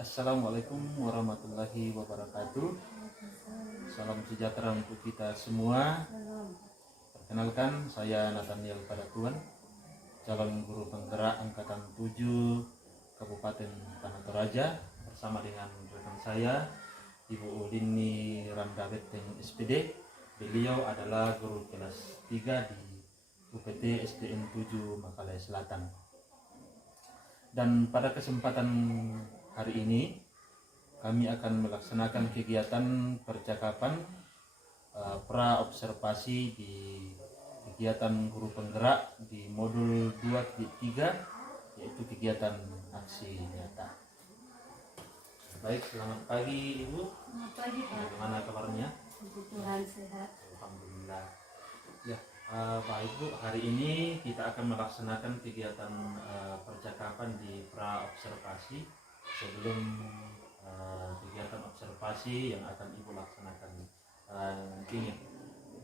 Assalamualaikum warahmatullahi wabarakatuh. Salam sejahtera untuk kita semua. Perkenalkan, saya Nathaniel Padatuan, calon guru penggerak angkatan 7 Kabupaten Tanah Toraja, bersama dengan rekan saya Ibu Ulini Randa Beteng SPD. Beliau adalah guru kelas 3 di UPT SDN 7 Makalaya Selatan. Dan pada kesempatan hari ini kami akan melaksanakan kegiatan percakapan pra observasi di kegiatan guru penggerak di modul 2.3, yaitu kegiatan aksi nyata. Baik, selamat pagi Ibu. Selamat pagi Pak. Bagaimana kabarnya? Puji Tuhan sehat. Alhamdulillah. Ya, baik Bu, hari ini kita akan melaksanakan kegiatan percakapan di pra observasi sebelum kegiatan observasi yang akan Ibu laksanakan nantinya.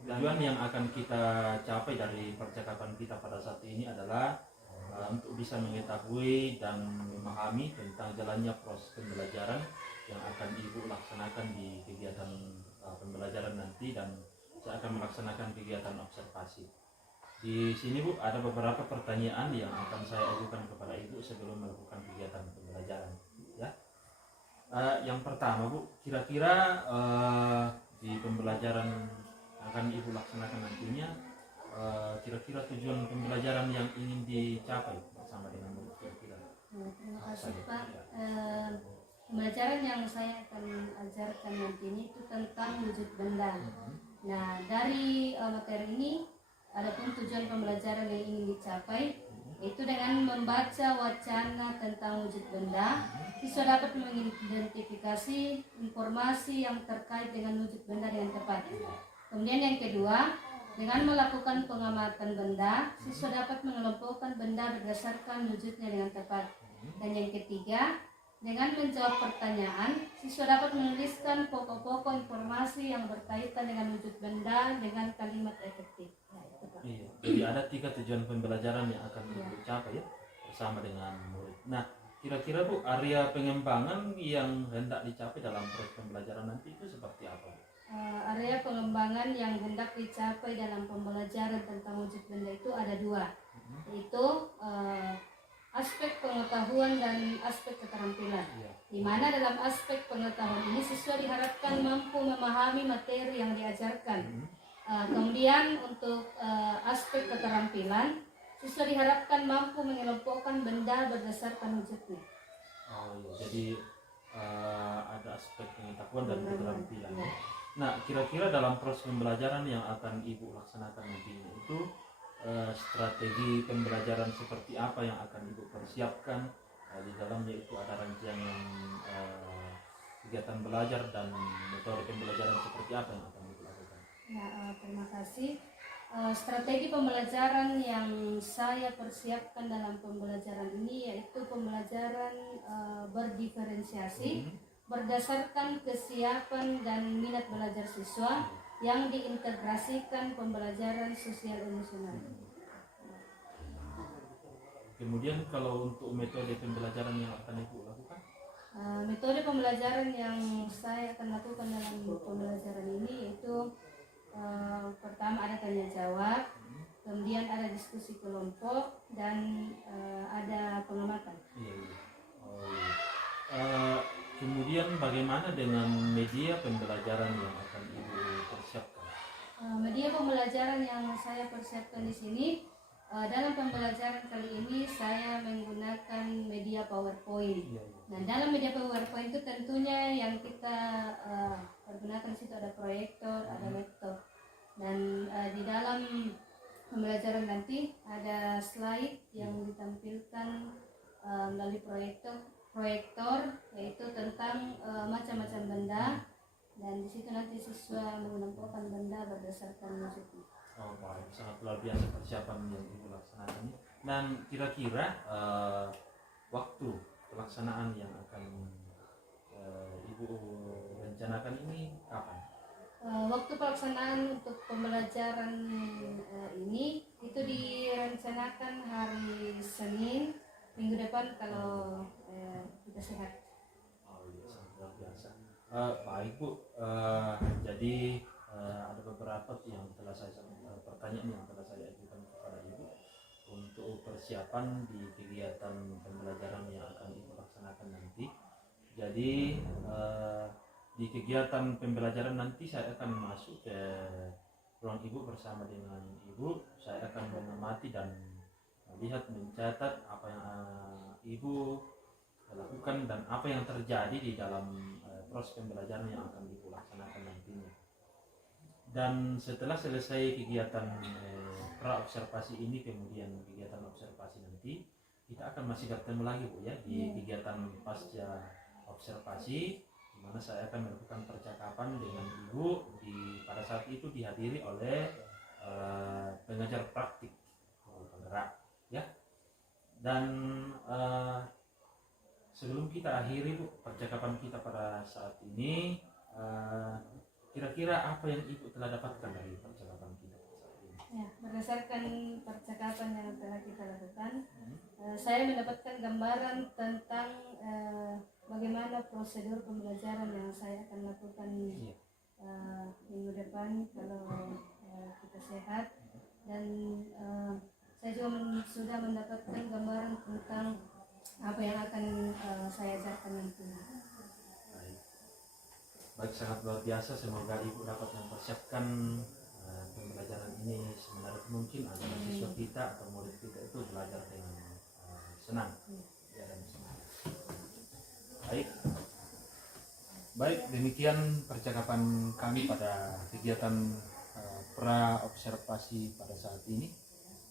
Tujuan yang akan kita capai dari percakapan kita pada saat ini adalah untuk bisa mengetahui dan memahami tentang jalannya proses pembelajaran yang akan Ibu laksanakan di kegiatan pembelajaran nanti, dan saya akan melaksanakan kegiatan observasi. Di sini Bu, ada beberapa pertanyaan yang akan saya ajukan kepada Ibu sebelum melakukan kegiatan pembelajaran. Ya, yang pertama Bu, kira-kira di pembelajaran akan Ibu laksanakan nantinya, kira-kira tujuan pembelajaran yang ingin dicapai bersama dengan murid kira-kira. Terima kasih Pak. Pembelajaran yang saya akan ajarkan nantinya itu tentang wujud benda. Nah, dari materi ini adapun tujuan pembelajaran yang ingin dicapai yaitu dengan membaca wacana tentang wujud benda, siswa dapat mengidentifikasi informasi yang terkait dengan wujud benda dengan tepat. Kemudian yang kedua, dengan melakukan pengamatan benda, siswa dapat mengelompokkan benda berdasarkan wujudnya dengan tepat. Dan yang ketiga, dengan menjawab pertanyaan, siswa dapat menuliskan pokok-pokok informasi yang berkaitan dengan wujud benda dengan kalimat efektif. Iya, jadi ada 3 tujuan pembelajaran yang akan dicapai ya, bersama dengan murid. Nah, kira-kira Bu, area pengembangan yang hendak dicapai dalam proses pembelajaran nanti itu seperti apa Bu? Area pengembangan yang hendak dicapai dalam pembelajaran tentang wujud benda itu ada 2, yaitu aspek pengetahuan dan aspek keterampilan. Di mana dalam aspek pengetahuan ini siswa diharapkan mampu memahami materi yang diajarkan. Kemudian untuk aspek keterampilan, siswa diharapkan mampu mengelompokkan benda berdasarkan wujudnya. Oh iya, jadi ada aspek pengetahuan dan keterampilan. Nah, kira-kira dalam proses pembelajaran yang akan Ibu laksanakan nantinya itu strategi pembelajaran seperti apa yang akan Ibu persiapkan? Di dalamnya itu ada rangkaian kegiatan belajar dan metode pembelajaran seperti apa yang akan Ibu lakukan? Ya, terima kasih. Strategi pembelajaran yang saya persiapkan dalam pembelajaran ini yaitu pembelajaran berdiferensiasi berdasarkan kesiapan dan minat belajar siswa yang diintegrasikan pembelajaran sosial emosional. Kemudian kalau untuk metode pembelajaran yang akan Ibu lakukan? Metode pembelajaran yang saya akan lakukan dalam pembelajaran ini yaitu pertama ada tanya jawab, kemudian ada diskusi kelompok, dan ada pengamatan. Kemudian bagaimana dengan media pembelajaran yang akan Ibu persiapkan? Media pembelajaran yang saya persiapkan di sini dalam pembelajaran kali ini saya menggunakan media PowerPoint. Nah, dalam media PowerPoint itu tentunya yang kita pergunakan di situ ada proyektor, ada laptop, dan di dalam pembelajaran nanti ada slide yang ditampilkan melalui proyektor yaitu tentang macam-macam benda, dan di situ nanti siswa mengelompokkan benda berdasarkan wujudnya. Oh baik, sangat luar biasa persiapan yang Ibu laksanakan. Dan kira-kira waktu pelaksanaan yang akan Ibu rencanakan ini kapan? Waktu pelaksanaan untuk pembelajaran ini itu direncanakan hari Senin minggu depan kalau kita sehat. Baik Bu, jadi ada beberapa yang telah pertanyaan yang telah saya ajukan kepada Ibu untuk persiapan di kegiatan pembelajaran yang akan Ibu laksanakan nanti. Jadi di kegiatan pembelajaran nanti saya akan masuk ke ruang Ibu bersama dengan Ibu. Saya akan mengamati dan melihat, mencatat apa yang Ibu lakukan dan apa yang terjadi di dalam proses pembelajaran yang akan Ibu laksanakan nantinya. Dan setelah selesai kegiatan pra-observasi ini, kemudian kegiatan observasi nanti, kita akan masih bertemu lagi Bu ya di kegiatan pasca observasi, di mana saya akan melakukan percakapan dengan Ibu. Pada saat itu dihadiri oleh pengajar praktik penggerak ya. Dan sebelum kita akhiri Bu percakapan kita pada saat ini, kira-kira apa yang Ibu telah dapatkan dari percakapan kita saat ini? Ya, berdasarkan percakapan yang telah kita lakukan, saya mendapatkan gambaran tentang bagaimana prosedur pembelajaran yang saya akan lakukan minggu depan kalau kita sehat. Dan saya juga sudah mendapatkan gambaran tentang apa yang akan saya ajarkan nanti. Baik, sangat luar biasa. Semoga Ibu dapat mempersiapkan pembelajaran ini semenarik mungkin agar siswa kita atau murid kita itu belajar dengan senang dan semangat. Baik, demikian percakapan kami pada kegiatan pra observasi pada saat ini,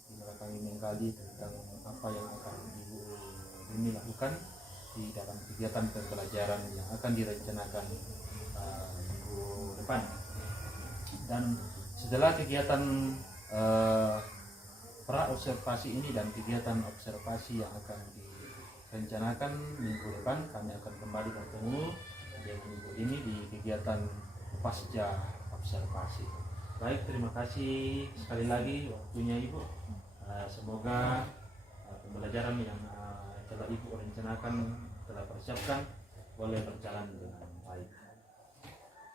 di mana kami menggali tentang apa yang akan Ibu Dini lakukan di dalam kegiatan pembelajaran yang akan direncanakan minggu depan. Dan setelah kegiatan pra observasi ini dan kegiatan observasi yang akan direncanakan minggu depan, kami akan kembali bertemu dengan Ibu ini di kegiatan pasca observasi. Baik, terima kasih sekali lagi waktunya Ibu. Semoga pembelajaran yang telah Ibu rencanakan, telah persiapkan, boleh berjalan dengan baik.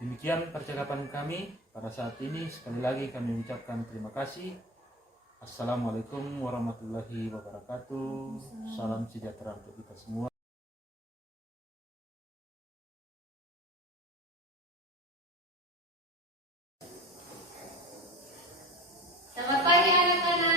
Demikian percakapan kami pada saat ini. Sekali lagi kami mengucapkan terima kasih. Assalamualaikum warahmatullahi wabarakatuh. Salam sejahtera untuk kita semua. Selamat pagi anak-anak.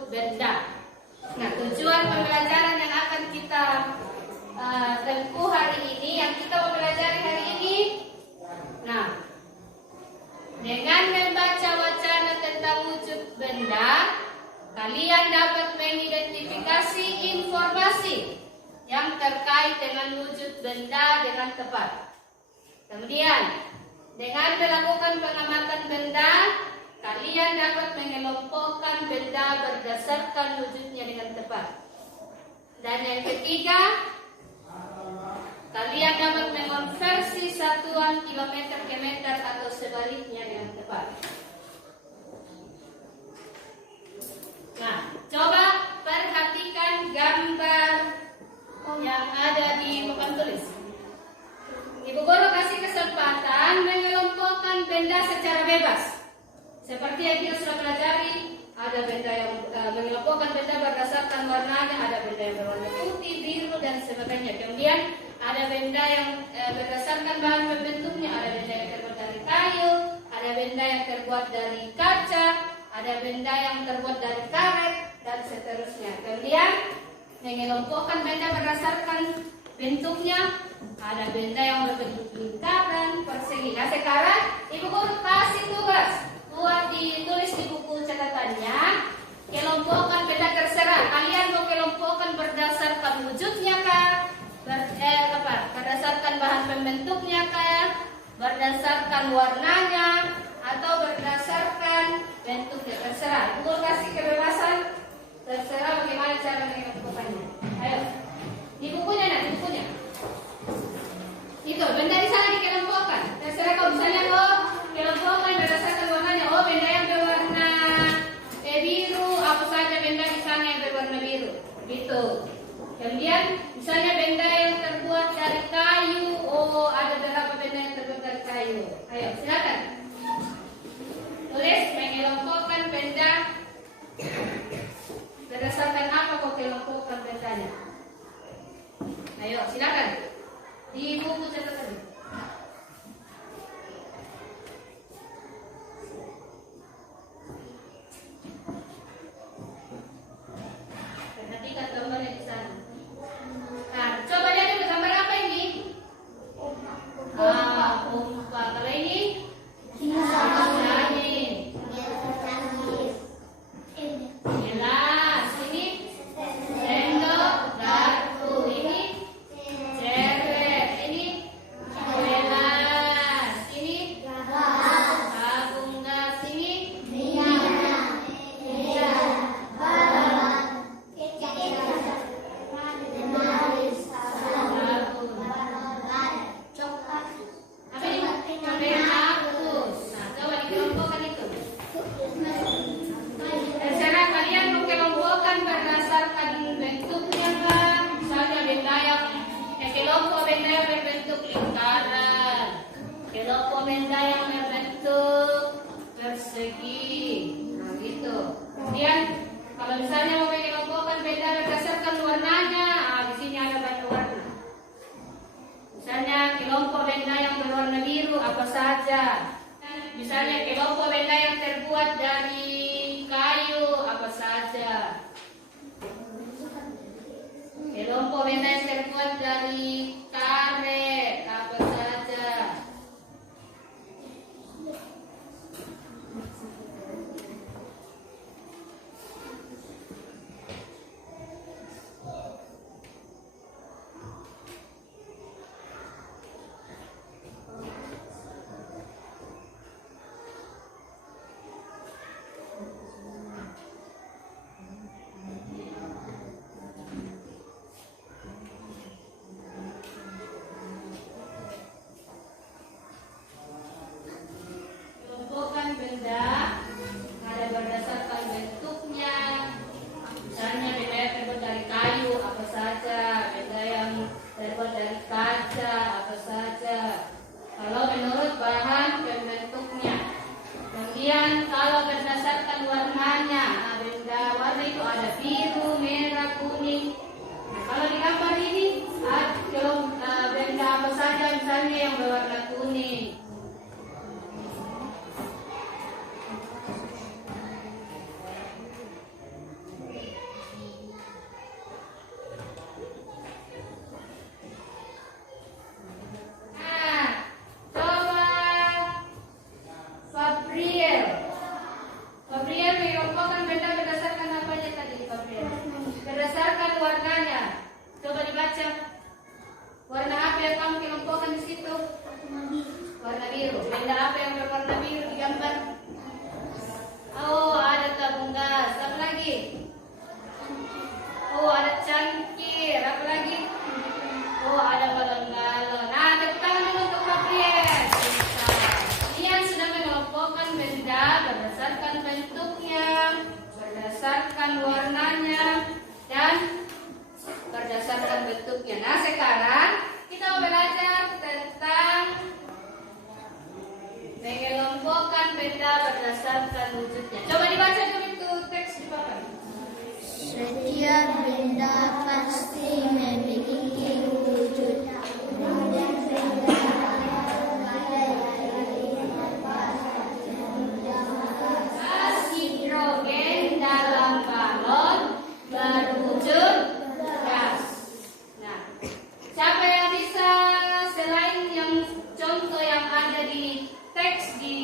wujud benda. Nah, tujuan pembelajaran yang akan kita tempuh hari ini, yang kita mempelajari hari ini, nah, dengan membaca wacana tentang wujud benda, kalian dapat mengidentifikasi informasi yang terkait dengan wujud benda dengan tepat. Kemudian, dengan melakukan pengamatan benda, kalian dapat mengelompokkan benda berdasarkan wujudnya dengan tepat. Dan yang ketiga, kalian dapat mengonversi satuan kilometer ke meter atau sebaliknya dengan tepat. Nah, coba perhatikan gambar yang ada di papan tulis. Ibu guru kasih kesempatan mengelompokkan benda secara bebas. Seperti yang kita sudah pelajari, ada benda yang mengelompokkan benda berdasarkan warnanya, ada benda yang berwarna putih, biru, dan sebagainya. Kemudian ada benda yang berdasarkan bahan pembentuknya, ada benda yang terbuat dari kayu, ada benda yang terbuat dari kaca, ada benda yang terbuat dari karet, dan seterusnya. Kemudian mengelompokkan benda berdasarkan bentuknya, ada benda yang berbentuk lingkaran, persegi. Nah, sekarang ibu guru kasih tugas buat ditulis di buku catatannya, kelompokkan benda terserah. Kalian mau kelompokkan berdasarkan wujudnya kah? Berdasarkan bahan pembentuknya kah? Berdasarkan warnanya? Atau berdasarkan bentuknya? Terserah. Ibu guru kasih kebebasan, terserah bagaimana cara mengelompokkannya. Ayo, di bukunya, nah, di bukunya. Itu benda di sana dikelompokkan. Terserah kalau misalnya kelompokkan berdasarkan warnanya. Oh, benda yang berwarna biru, apa saja benda di sana yang berwarna biru. Gitu. Kemudian misalnya benda yang terbuat dari kayu. Oh, ada berapa benda yang terbuat dari kayu. Ayo, silakan. Tulis mengelompokkan benda berdasarkan apa kau kelompokkan bendanya. Ayo, silakan. Di buku catatan. Perhatikan gambarnya di sana. Nah, coba lihat dulu gambar apa ini? Pompa. Kalau ini? Angin. Gelas. Ini? Sendok. Garpu. Ini? Ceret. Ini? Gelas. Ini? Tabung gas. Ini? Apa ini? Cabai hapus. Nah, coba dikelompokkan itu. Terserah kalian mau kelompokkan berdasarkan bentuknya kan. Misalnya benda yang kelompok benda yang berbentuk lingkaran, kelompok benda yang berbentuk persegi. Nah, gitu. Kemudian kalau misalnya mau mengelompokkan benda berdasarkan warnanya, di sini ada banyak warna. Misalnya kelompok benda yang berwarna biru apa saja. Misalnya kelompok benda yang terbuat dari kayu apa saja. Kelompok benda yang terbuat dari karet apa saja. Kelompokkan benda ada berdasarkan bentuknya. Misalnya benda yang terbuat dari kayu apa saja, benda yang terbuat dari kaca apa saja. Kalau menurut bahan pembentuknya. Kemudian kalau berdasarkan warnanya, benda warna itu ada biru, merah, kuning. Nah, kalau di gambar ini benda apa saja misalnya yang berwarna kuning. di situ? Warna biru. Benda apa yang berwarna biru di gambar? Oh, ada tabung gas. Apa lagi? Oh, ada cangkir. Apa lagi? Oh, ada balon-balon. Nah, tepuk tangan dulu untuk Pak Priyes. Kalian sudah mengelompokkan benda berdasarkan bentuknya, berdasarkan warnanya, dan berdasarkan bentuknya. Nah, sekarang kita mau belajar tentang mengelompokkan benda berdasarkan wujudnya. Coba dibaca dulu itu teks di papan. Setiap benda pasti memiliki wujud. Gas hidrogen dalam balon berwujud gas. Nah, siapa yang bisa selain yang contoh yang ada di teks di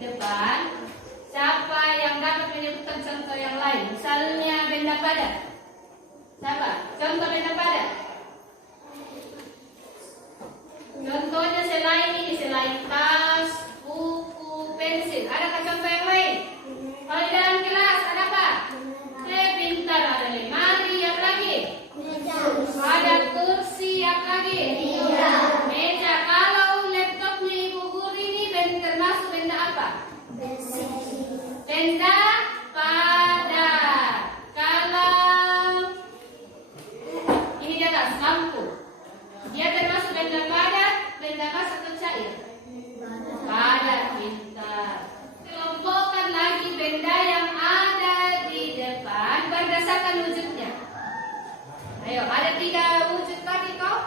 depan, siapa yang dapat menyebutkan contoh yang lain? Misalnya benda padat. Siapa? Contoh benda padat. Contohnya selain ini, selain tas, buku, pensil. Adakah contoh yang lain? Kalau di dalam kelas ada apa? Pintar, ada lemari, apa lagi? Ada kursi, apa lagi? Meja. Kalau laptopnya Ibu Guru ini termasuk benda apa? Benda padat. Kalau ini dia lampu, dia termasuk benda padat, benda gas atau cair? Padat, pintar. Kelompokkan lagi benda yang ada di depan berdasarkan wujudnya. Ayo, ada 3 wujud tadi kok.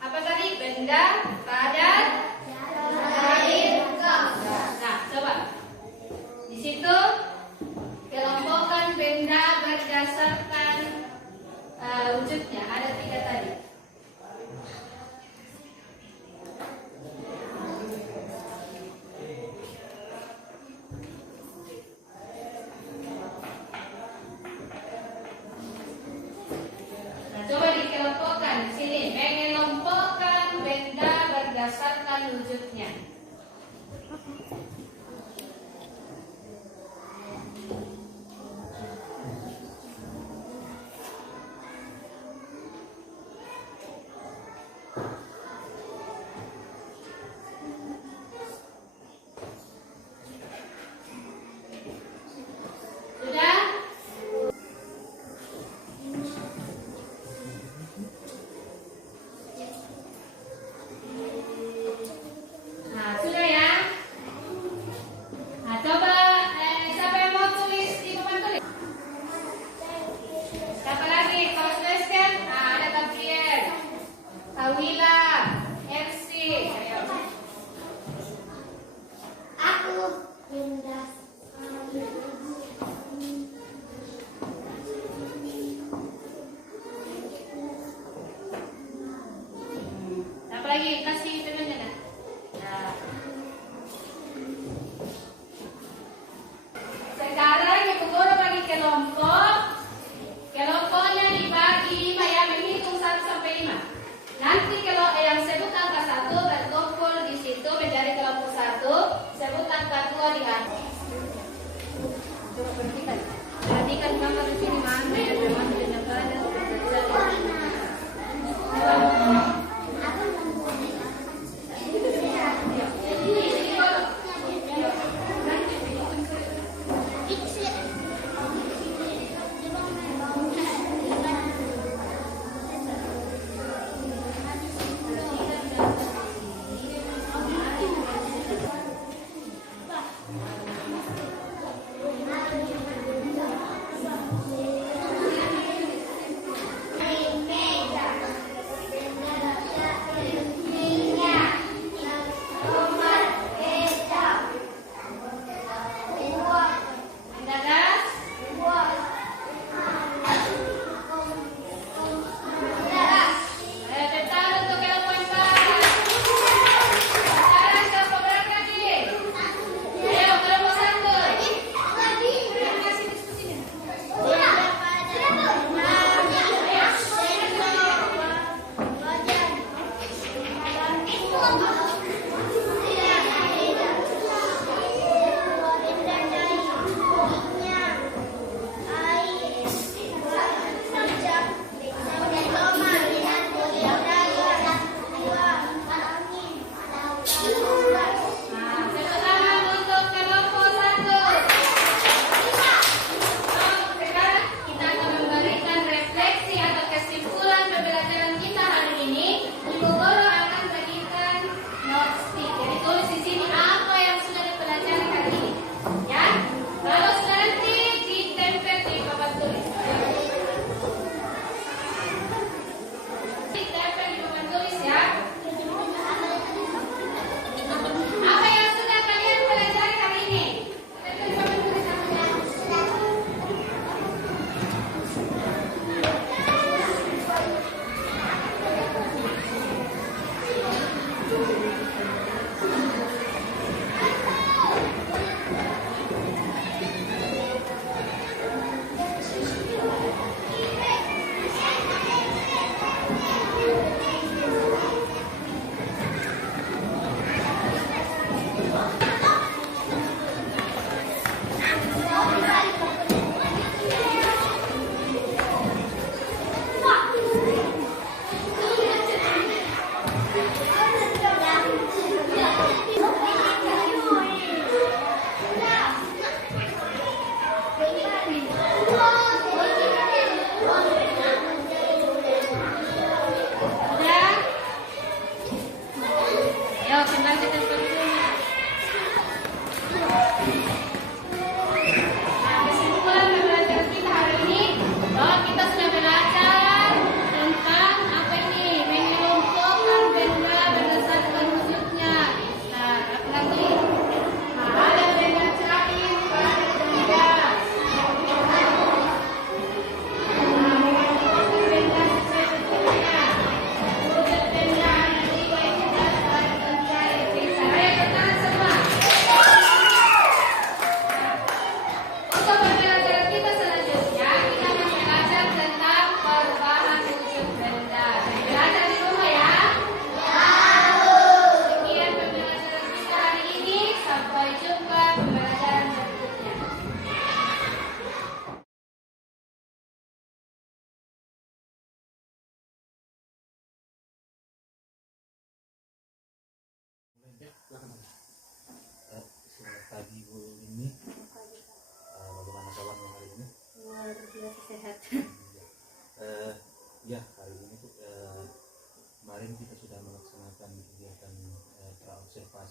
Apa tadi? Benda padat, cair, gas. Nah, coba. Di situ kelompokkan benda berdasarkan wujudnya. Ada 3 tadi. Nah, coba dikelompokkan di sini. Mengelompokkan benda berdasarkan wujudnya. Sudah? Nah,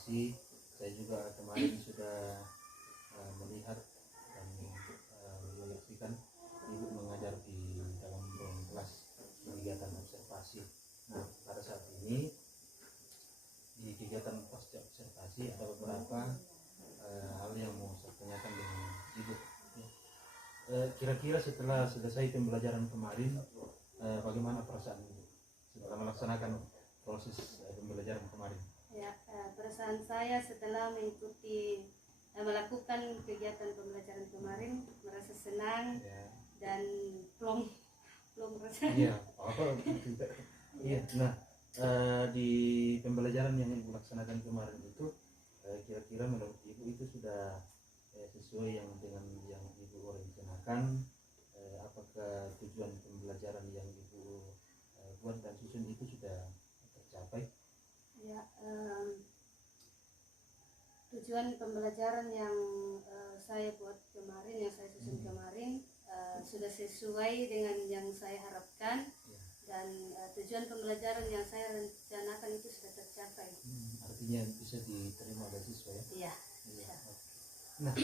observasi. Saya juga kemarin sudah melihat dan menyaksikan ibu mengajar di dalam ruang kelas kegiatan observasi. Nah, pada saat ini di kegiatan pasca observasi ada beberapa hal yang mau saya tanyakan dengan ibu. Kira-kira setelah selesai pembelajaran kemarin, bagaimana perasaan ibu setelah melaksanakan proses pembelajaran kemarin? Ya, perasaan saya setelah mengikuti melakukan kegiatan pembelajaran kemarin merasa senang Ya. dan plong rasanya. Iya, apa tidak? Iya. Nah, di pembelajaran yang ibu laksanakan kemarin itu, kira-kira menurut ibu itu sudah sesuai yang dengan yang ibu rencanakan? Apakah tujuan pembelajaran yang ibu buat dan susun itu sudah tercapai? Ya, tujuan pembelajaran yang saya buat kemarin, yang saya susun kemarin sudah sesuai dengan yang saya harapkan. Ya. Dan tujuan pembelajaran yang saya rencanakan itu sudah tercapai. Artinya bisa diterima oleh siswa ya? Iya. Iya. Nah,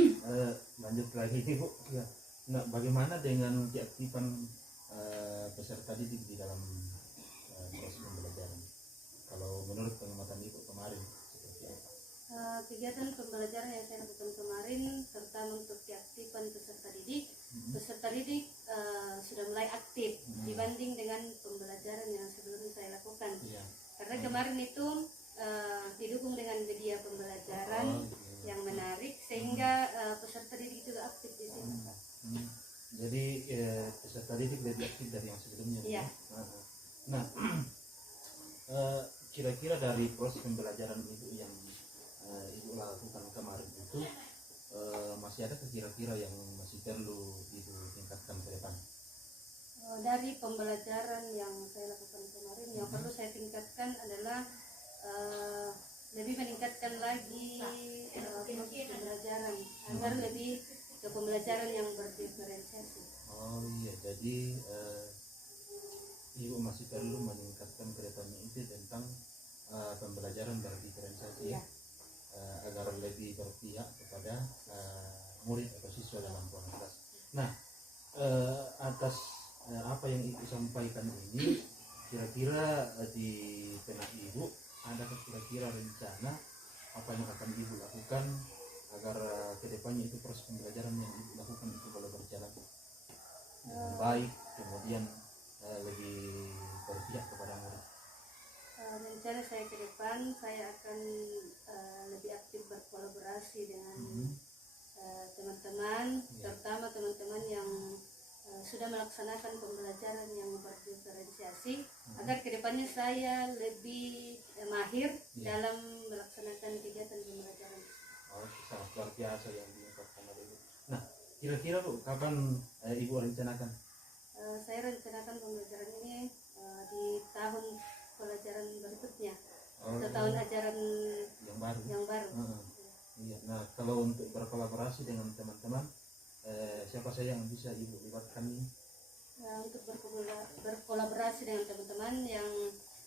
lanjut lagi nih Bu. Ya. Nah, bagaimana dengan keaktifan peserta didik di dalam proses pembelajaran? Kalau menurut pengamatan Ibu kemarin seperti apa? Kegiatan pembelajaran yang saya lakukan kemarin, terutama untuk keaktifan peserta didik, sudah mulai aktif dibanding dengan pembelajaran yang sebelumnya saya lakukan. Iya. Karena kemarin itu didukung dengan media pembelajaran yang menarik, sehingga peserta didik juga aktif di sini. Jadi peserta didik lebih aktif dari yang sebelumnya. Iya. Nah, kira-kira dari proses pembelajaran itu yang ibu lakukan kemarin itu masih ada kira-kira yang masih perlu ibu tingkatkan ke depan? Dari pembelajaran yang saya lakukan kemarin, yang perlu saya tingkatkan adalah lebih meningkatkan lagi proses pembelajaran agar lebih ke pembelajaran yang berdiferensiasi. Oh iya, jadi ibu masih perlu meningkatkan ke depannya itu tentang pembelajaran berdiferensiasi ya. Agar lebih berpihak kepada murid atau siswa dalam ruang kelas. Nah, atas apa yang ibu sampaikan ini, kira-kira di benak ibu ada kira-kira rencana apa yang akan ibu lakukan agar kedepannya itu proses pembelajaran yang ibu lakukan itu boleh berjalan dengan baik, kemudian lebih berpihak kepada murid. Rencana saya ke depan, saya akan lebih aktif berkolaborasi dengan teman-teman, terutama teman-teman yang sudah melaksanakan pembelajaran yang berdiferensiasi, agar kedepannya saya lebih mahir dalam melaksanakan kegiatan pembelajaran. Oh, sangat luar biasa yang diungkapkan oleh ibu. Nah, kira-kira Bu, kapan ibu rencanakan? Saya rencanakan pembelajaran ini di tahun pelajaran berikutnya, atau tahun ajaran yang baru. Iya. Nah, kalau untuk berkolaborasi dengan teman-teman, siapa saja yang bisa ibu libatkan ini? Untuk berkolaborasi dengan teman-teman yang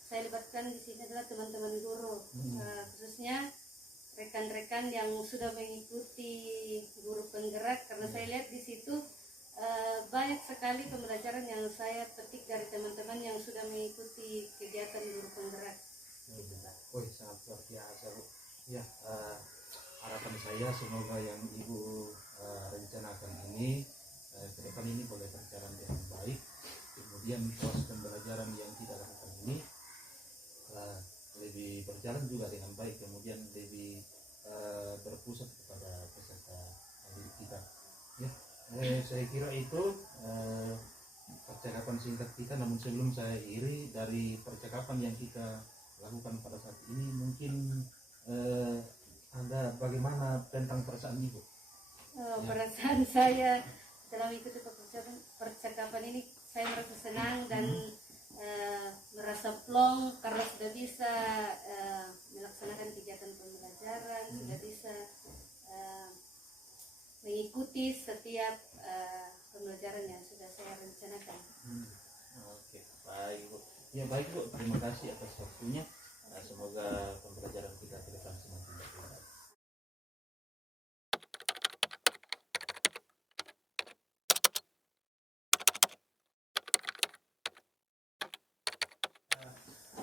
saya libatkan di sini adalah teman-teman guru, khususnya rekan-rekan yang sudah mengikuti guru penggerak, karena saya lihat di situ banyak sekali pembelajaran yang saya petik dari teman-teman yang sudah mengikuti kegiatan guru penggerak. Oh, sangat luar biasa Bu. Ya, harapan saya semoga yang ibu rencanakan ini ke depan ini boleh berjalan dengan baik. Kemudian proses pembelajaran yang kita lakukan ini lebih berjalan juga dengan baik. Kemudian lebih berpusat kepada peserta didik kita. Ya. Saya kira itu percakapan singkat kita, namun sebelum saya iri dari percakapan yang kita lakukan pada saat ini, mungkin Anda bagaimana tentang perasaan ibu? Perasaan saya dalam ikuti percakapan ini, saya merasa senang dan merasa plong karena sudah bisa melaksanakan kegiatan pembelajaran, sudah bisa mengikuti setiap pembelajaran yang sudah saya rencanakan. Oke, baik Bu. Ya baik Bu, terima kasih atas waktunya. Semoga pembelajaran kita ke depan semakin baik.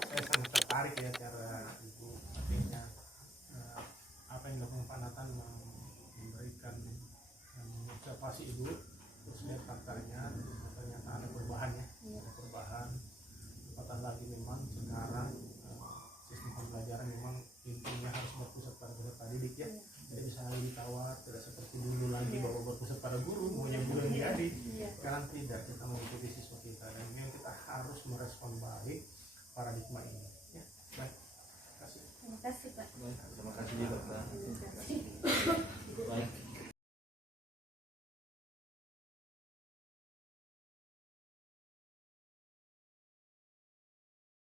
Saya sangat tertarik ya cara ibu artinya apa yang dilakukan Pak Nathan memberikan observasi ibu terus lihat faktanya ternyata ada perubahan ya, ada perubahan. Apatah lagi memang sekarang sistem pembelajaran memang intinya harus berpusat pada peserta didik ya, jadi bisa lebih tawar, tidak seperti dulu lagi bahwa berpusat pada guru maunya guru yang jadi. Sekarang tidak, kita mengikuti siswa